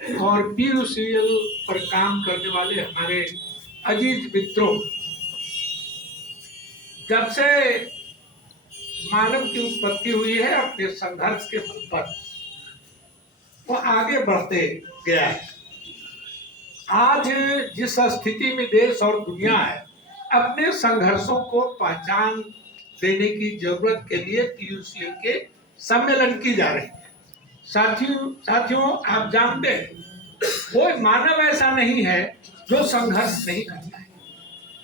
और पीयूसीएल पर काम करने वाले हमारे अजीज मित्रों, जब से मानव की उत्पत्ति हुई है अपने संघर्ष के बल पर वो आगे बढ़ते गया है। आज जिस स्थिति में देश और दुनिया है, अपने संघर्षों को पहचान देने की जरूरत के लिए पीयूसीएल के सम्मेलन की जा रही है। साथियों आप जानते हैं, कोई मानव ऐसा नहीं है जो संघर्ष नहीं करता है।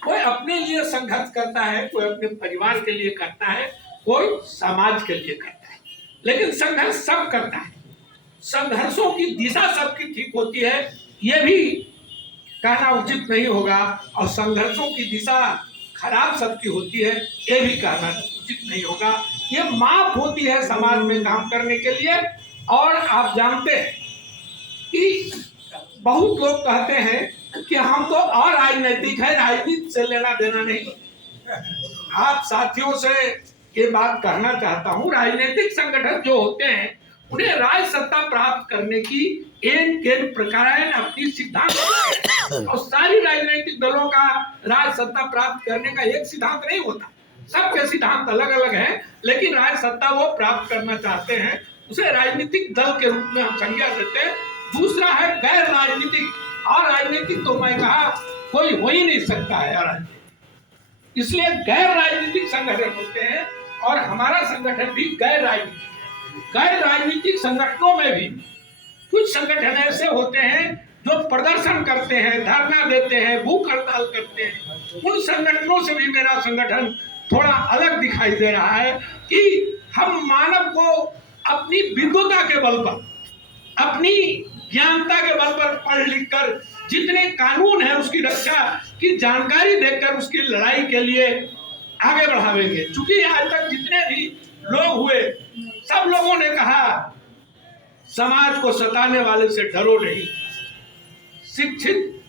कोई अपने लिए संघर्ष करता है, कोई अपने परिवार के लिए करता है, कोई समाज के लिए करता है, लेकिन संघर्ष सब करता है। संघर्षों की दिशा सबकी ठीक होती है ये भी कहना उचित नहीं होगा, और संघर्षों की दिशा खराब सबकी होती है ये भी कहना उचित नहीं होगा। ये माप होती है समाज में काम करने के लिए। और आप जानते हैं कि बहुत लोग कहते हैं कि हम तो और राजनीतिक है, राजनीति से लेना देना नहीं। आप साथियों से ये बात कहना चाहता हूं, राजनीतिक संगठन जो होते हैं उन्हें राज सत्ता प्राप्त करने की एक प्रकार अपनी सिद्धांत, और सारी राजनीतिक दलों का राज सत्ता प्राप्त करने का एक सिद्धांत नहीं होता। सबके सिद्धांत अलग अलग हैं, लेकिन राज सत्ता वो प्राप्त करना चाहते हैं, उसे राजनीतिक दल के रूप में हम संज्ञा देते हैं। दूसरा है गैर राजनीतिक, और राजनीतिक तो मैं कहा कोई हो ही नहीं सकता है राजनीतिक, इसलिए गैर राजनीतिक संगठन होते हैं, और हमारा संगठन भी गैर राजनीतिक है। गैर राजनीतिक संगठनों में भी कुछ संगठन ऐसे होते हैं जो प्रदर्शन करते हैं, धरना देते हैं, भूख हड़ताल करते हैं। उन संगठनों से भी मेरा संगठन थोड़ा अलग दिखाई दे रहा है कि हम मानव को अपनी विद्वता के बल पर, अपनी ज्ञानता के बल पर पढ़ लिख कर जितने कानून है उसकी रक्षा की जानकारी देकर उसकी लड़ाई के लिए आगे बढ़ावेंगे। चूंकि आज तक जितने भी लोग हुए सब लोगों ने कहा समाज को सताने वाले से डरो नहीं, शिक्षित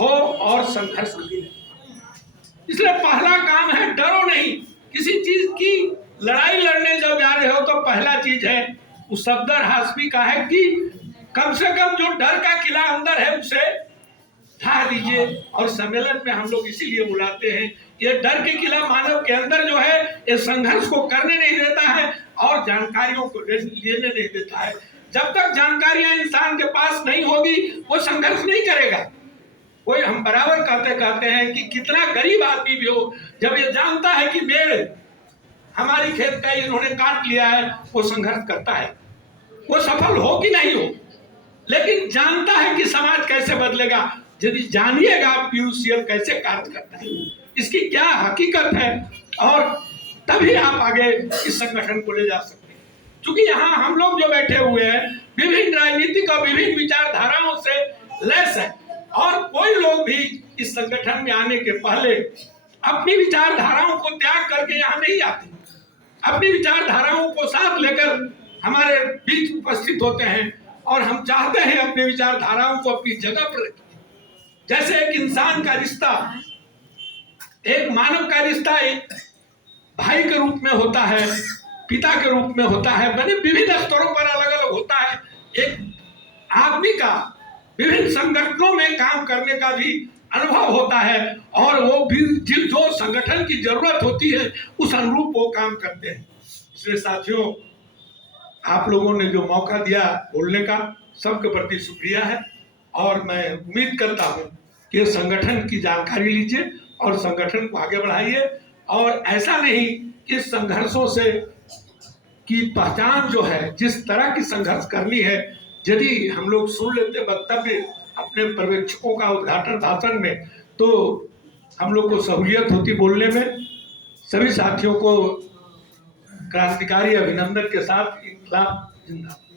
हो और संघर्ष करिए। इसलिए पहला काम है डरो नहीं। किसी चीज की लड़ाई लड़ने जब जा रहे हो तो पहला चीज है उस सफदर हाशमी का है कि कम से कम जो डर का किला अंदर है उसे ढा दीजिए। और सम्मेलन में हम लोग इसीलिए बुलाते हैं, ये डर के किला मानव के अंदर जो है ये संघर्ष को करने नहीं देता है और जानकारियों को लेने नहीं देता है। जब तक जानकारियां इंसान के पास नहीं होगी वो संघर्ष नहीं करेगा। कोई हम बराबर कहते हैं कि कितना गरीब आदमी भी हो, जब ये जानता है कि पेड़ हमारी खेत का इन्होंने काट लिया है, वो संघर्ष करता है। वो सफल हो कि नहीं हो, लेकिन जानता है कि समाज कैसे बदलेगा। यदि जानिएगा पीयूसीएल कैसे कार्य करता है, इसकी क्या हकीकत है, और तभी आप आगे इस संगठन को ले जा सकते हैं। क्योंकि यहाँ हम लोग जो बैठे हुए हैं विभिन्न राजनीतिक और विभिन्न विचारधाराओं से लैस है, और कोई लोग भी इस संगठन में आने के पहले अपनी विचारधाराओं को त्याग करके यहाँ नहीं आते। अपनी विचारधाराओं को साथ लेकर हमारे बीच उपस्थित होते हैं, और हम चाहते हैं अपनी विचारधाराओं को अपनी जगह पर रखें। जैसे एक इंसान का रिश्ता, एक मानव का रिश्ता एक भाई के रूप में होता है, पिता के रूप में होता है, बने विभिन्न स्तरों पर अलग अलग होता है। एक आदमी का विभिन्न संगठनों में काम करने का भी अनुभव होता है, और वो भी जो संगठन की जरूरत होती है उस अनुरूप वो काम करते हैं। इसलिए साथियों, आप लोगों ने जो मौका दिया बोलने का, सबके प्रति शुक्रिया है। और मैं उम्मीद करता हूं कि संगठन की जानकारी लीजिए और संगठन को आगे बढ़ाइए। और ऐसा नहीं कि संघर्षों से की पहचान जो है, जिस तरह की संघर्ष करनी है, यदि हम लोग सुन लेते वक्तव्य अपने पर्यवेक्षकों का उद्घाटन भाषण में, तो हम लोग को सहूलियत होती बोलने में। सभी साथियों को क्रांतिकारी अभिनंदन के साथ इनकलाब जिंदाबाद।